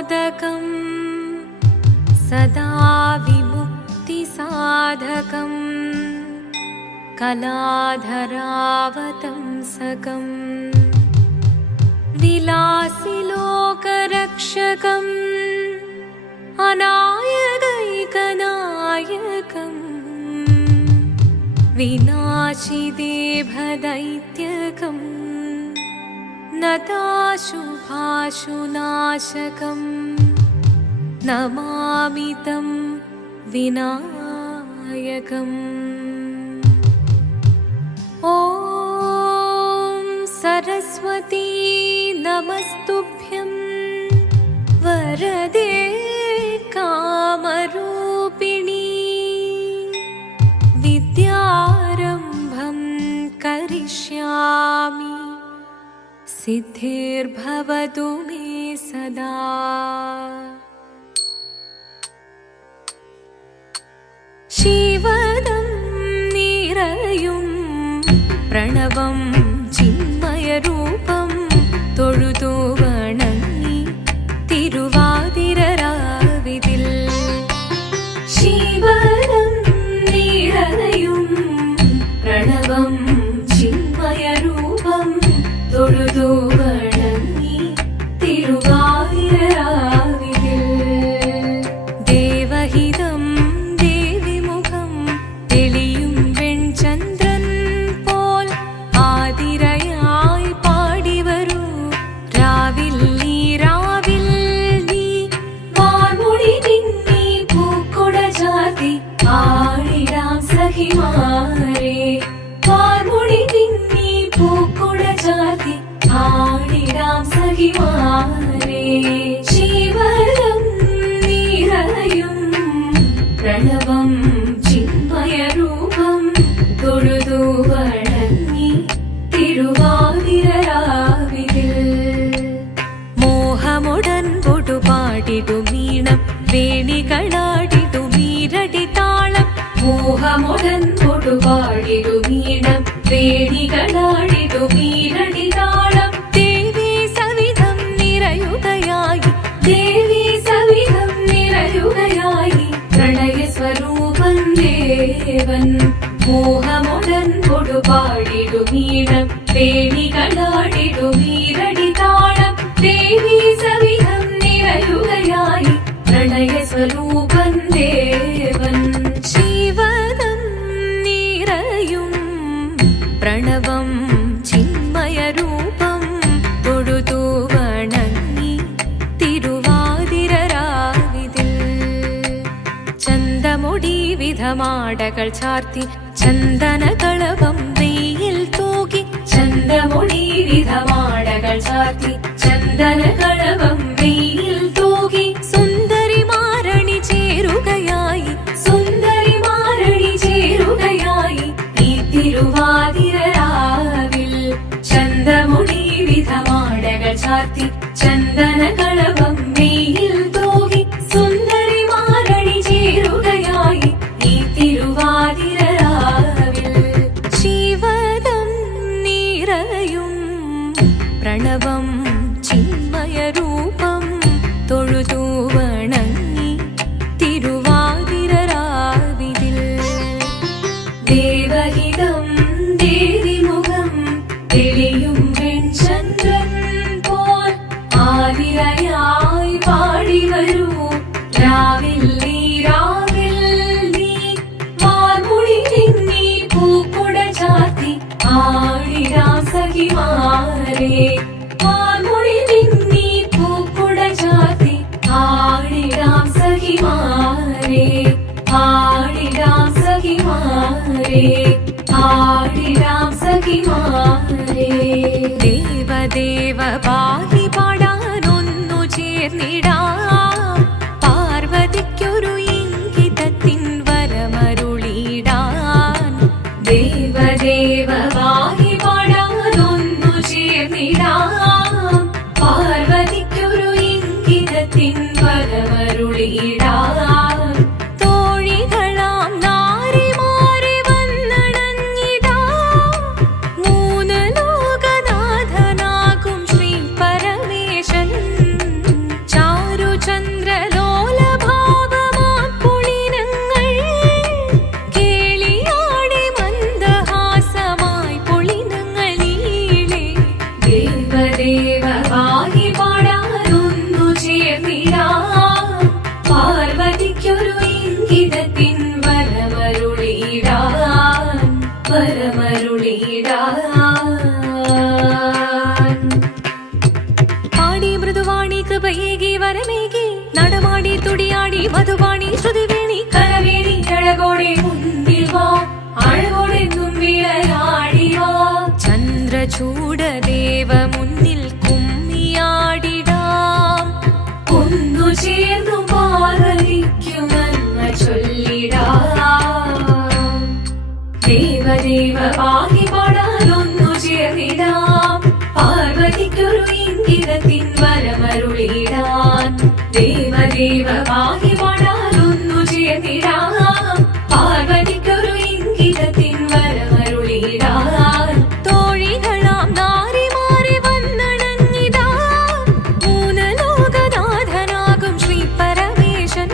मोदकं सदा विमुक्तिसाधकं कलाधरावतंसकं विलासिलोकरक्षकम् अनायकैकनायकम् विनाशिदेभदैत्यकम् नताशुभाशुनाशकम् नमामि तं विनायकम्। ॐ सरस्वती नमस्तुभ्यं वरदे कामरूपिणी विद्यारम्भं करिष्यामि सिद्धिर्भवतु मे सदा। शिवदं निरयुं प्रणवं चिन्मयरूपं തൊഴുതു വണങ്ങി തിരുവാതിരരാവിതിൽ ശിവദം നിറയും പ്രണവം ചിന്മയരൂപം തൊഴുതു വണങ്ങി തിരുവാതിരരാവിതിൽ ദേവഹിതം ദേവിമുഖം തെളിയും വെൺചന്ദ്രൻ പോൽ ആതിരയായി പാടിവരൂ രാവിൽ നീ വാർമുടി തിന്നി പൂക്കുട ചാർത്തി ആടിടാം സഖിമാരെ വാർമുടി തിന്നി പൂക്കുട ചാർത്തി ആടിടാം സഖിമാരെ ശിവദം നിറയും പ്രണവം ചിന്മയരൂപം തൊഴുതു വണങ്ങി തിരുവാതിരരാവിതിൽ മോഹമുടൻ പൊടുപാടിടുമീണം വേണികളാടിടുമീരടി താളം മോഹമുടൻ പൊടുപാടിടുമീണം വേണികളാടിടുമീരടി താളം ദേവി സവിധം നിറയുകയായി ദേവി സവിധം നിറയുകയായി പ്രണയ സ്വരൂപൻ ദേവൻ മോഹമുടൻ പൊടുപാടിടുമീണം വേണികളാടിടുമീരടി താളം ദേവി സവിധം നിറയുകയായി പ്രണയ സ്വരൂപൻ ദേവൻ ശിവദം നിറയും പ്രണവം ചിന്മയരൂപം തൊഴുതു വണങ്ങി തിരുവാതിരരാവിതിൽ ചന്തമുടി വിധമാടകൾ ചാർത്തി ചന്ദനകളവം വെയിൽ തൂകി ചന്തമുടി വിധമാടകൾ ചാർത്തി ചന്ദനകളവം വെയിൽ തൂകി സുന്ദരിമാരണി ചേരുകയായി സുന്ദരിമാരണി ചേരുകയായി ഈ തിരുവാതിരരാവിൽ ചന്തമുടി വിധമാടകൾ ചാർത്തി ചന്ദനകളവം വെയിൽ തൂകി സുന്ദരിമാരണി ചേരുകയായി ഈ തിരുവാതിരരാവിൽ ശിവദം നിറയും പ്രണവം ചിന്മയരൂപം തൊഴുതു വണങ്ങി തിരുവാതിരരാവിതിൽ ദേവഹിതം ദേവിമുഖം തെളിയും വെൺചന്ദ്രൻ പോൽ ആതിരയായി പാടിവരൂ രാവിൽ നീ വാർമുടി തിന്നി പൂക്കുട ചാർത്തി ആടിടാം സഖിമാരെ വാർമുടി തിന്നി പൂക്കുട ചാർത്തി ആടിടാം സഖിമാരെ ആടിടാം സഖിമാരെ ആടിടാം സഖിമാരെ ദേവദേവ പാഹി പാടാനൊന്നു ചേർന്നിടാം പാർവതിക്കൊരു ഇംഗിതത്തിൻ വരമരുളിടാൻ ദേവദേവ പാഹി പാടാനൊന്നു ചേർന്നിടാം പാർവതിക്കൊരു ഇംഗിതത്തിൻ വരമരുളിടാൻ തോഴികളാം നാരിമാരെ വന്നണഞ്ഞിടാം മൂന്ന് ലോകനാഥനാകും ശ്രീ പരമേശൻ ചാരു കൃപയേകി വരമേകി നടമാടി തുടിയാടി മധുപാണി ശ്രുതിവേണി കരവേണി അഴകോടെ മുന്നിൽ വാ അഴകോടെന്നും വിളയാടി വാ ചന്ദ്രചൂഡദേവ മുന്നിൽ കുമ്മിയാടിടാം ഒന്നു ചേർന്നു പാർവതിക്കു നന്മ ചൊല്ലിടാം ദേവദേവ പാഹി പാടാനൊന്നു ചേർന്നിടാം പാർവതിക്കൊരു ഇംഗിതത്തിൻ വരമരുളിടാൻ ദേവദേവ പാഹി പാടാനൊന്നു ചേർന്നിടാം പാർവതിക്കൊരു ഇംഗിതത്തിൻ വരമരുളിടാൻ തോഴികളാം നാരിമാരെ വന്നണഞ്ഞിതാ മൂന്നലോകനാഥനാകും ശ്രീ പരമേശൻ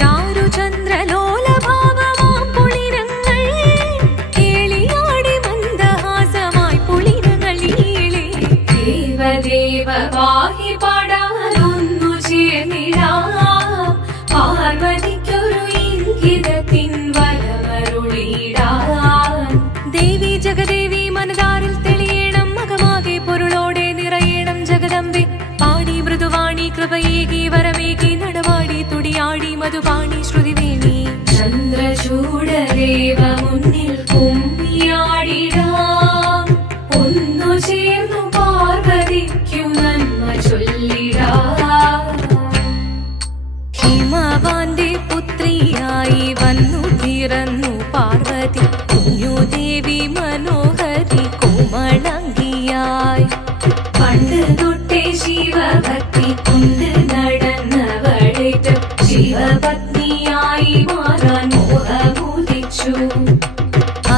ചാരുചന്ദ്രലോലഭാവമാം പുളിരങ്ങൾ കേളിയാടി മന്ദഹാസമായി പുളിരങ്ങളീളെ ദേവദേവ പാഹി പാടാനൊന്നു ചേർന്നിടാം പാർവതിക്കൊരു ഇംഗിതത്തിൻ വരമരുളിടാൻ ദേവി ജഗദേവി മനതാരിൽ തെളിയണം മകമാകെ പൊരുളോടെ നിറയണം ജഗദമ്പെ പാടി മൃദുവാണി കൃപയേകി വരമേകി നടവാടി തുടിയാടി മധുപാണി ശ്രുതിവേണി ചന്ദ്രചൂഡദേവ മുന്നിൽ കുമ്മിയാടിടാം ഒന്നു ചേർന്നു പാർവതിക്കു നന്മ ചൊല്ലിടാം ഹിമവാന്റെ പുത്രിയായി വന്നു പിറന്നു പാർവതി കുഞ്ഞുദേവി മനോഹരി കോമളങ്കിയായി പണ്ട് തൊട്ടേ ശിവഭക്തി കൊണ്ട് നടന്നവളേറ്റ് ശിവപത്നിയായി മാറാൻ മോഹമുദിച്ചു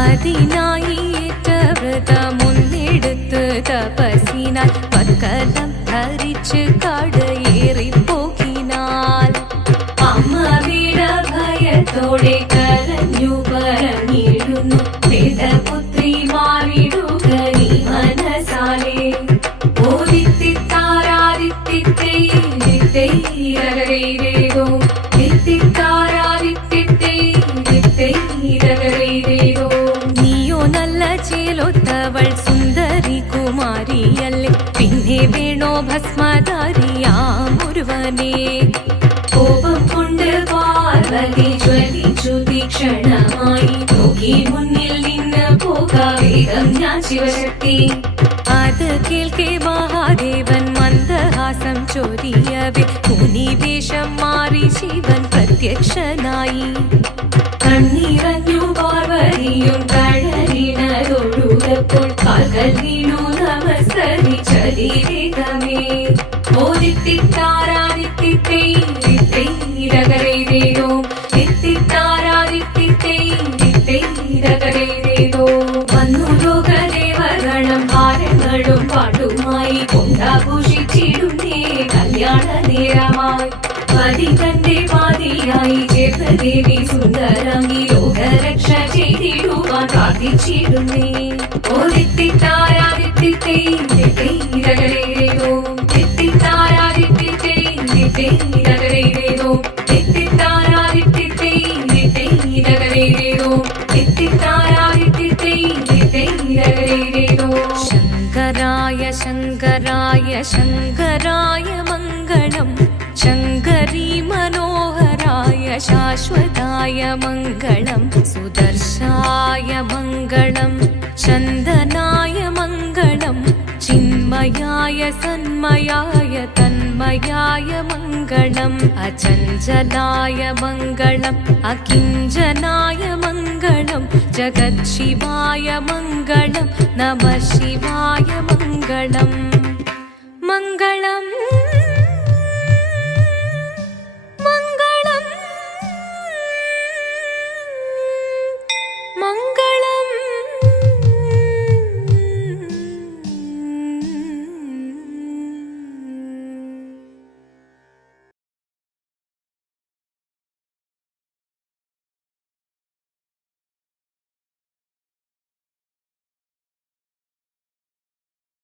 അതിനായി ഏറ്റ വ്രതമൊന്നെടുത്ത് തപസ്സിനാൽ പക്കലം ധരിച്ച് കടയേറിപ്പോകിനാൽ അമ്മ വീട ഭയത്തോടെ കരഞ്ഞു പറഞ്ഞിടുന്നു വേദപുത്രി മാറിടുക നീ മനസാലേ ഓദിത്തിത്താരാദിത്തിത്തൈരകരൈരേതോ ദിത്തിത്താരാദിത്തിത്തൈരകരൈരേതോ നീയോ നല്ല ചേലൊത്തവൾ സുന്ദരി കുമാരിയല്ലേ പിന്നെ വേണോ ഭസ്മധാരിയാമൊരുവനെ കോപം കൊണ്ട് പാർവതി ജ്വലിച്ചു തീക്ഷണമായി നോക്കി മുന്നിൽ നിന്ന് പോകാവേഗം ഞാൻ ശിവശക്തി അത് കേൾക്കെ മഹാദേവൻ മന്ദഹാസം ചൊരിയവേ മുനിവേഷം മാറി ശിവൻ പ്രത്യക്ഷനായി കണ്ണീറഞ്ഞു പാർവതിയും കഴലിനതൊഴുകപ്പോൾ കാൽകൾ വീണു നമസ്കരിച്ചതിരേകമേ ഓദിത്തിത്താരാദിത്തിത്തൈരകരൈരേതോ ദിത്തിത്താരാദിത്തിത്തൈരകരൈരേതോ വന്നു ലോകദേവഗണം ഭാരങ്ങളും പാട്ടുമായി കൊണ്ടാഘോഷിച്ചിടുന്നേ കല്യാണ നേരമായി പതി തന്റെ പാതിയായി ചേർന്ന ദേവി സുന്ദരാംഗി ലോകരക്ഷ ചെയ്തിടുവാൻ പ്രാർത്ഥിച്ചിടുന്നേ ഓദിത്തിത്താരാദിത്തിത്തൈരകരൈരേതോ ദിത്തിത്താരാദിത്തിത്തൈരകരൈരേതോ ദിത്തിത്താരാദിത്തിത്തൈരകരൈരേതോ ദിത്തിത്താരാദിത്തിത്തൈരകരൈരേതോ ശങ്കരായ ശങ്കരായ ശങ്കരായ മംഗളം ശങ്കരീ മനോഹരായ ശാശ്വതായ മംഗളം സുദർശായ മംഗളം ചന്ദനായ മംഗളം ചിന്മയായ സന്മയായ തന്മയായ മംഗളം അചഞ്ചലായ മംഗളം അകിഞ്ചനായ മംഗളം ജഗത്ശിവായ മംഗളം നമഃ ശിവായ മംഗളം മംഗളം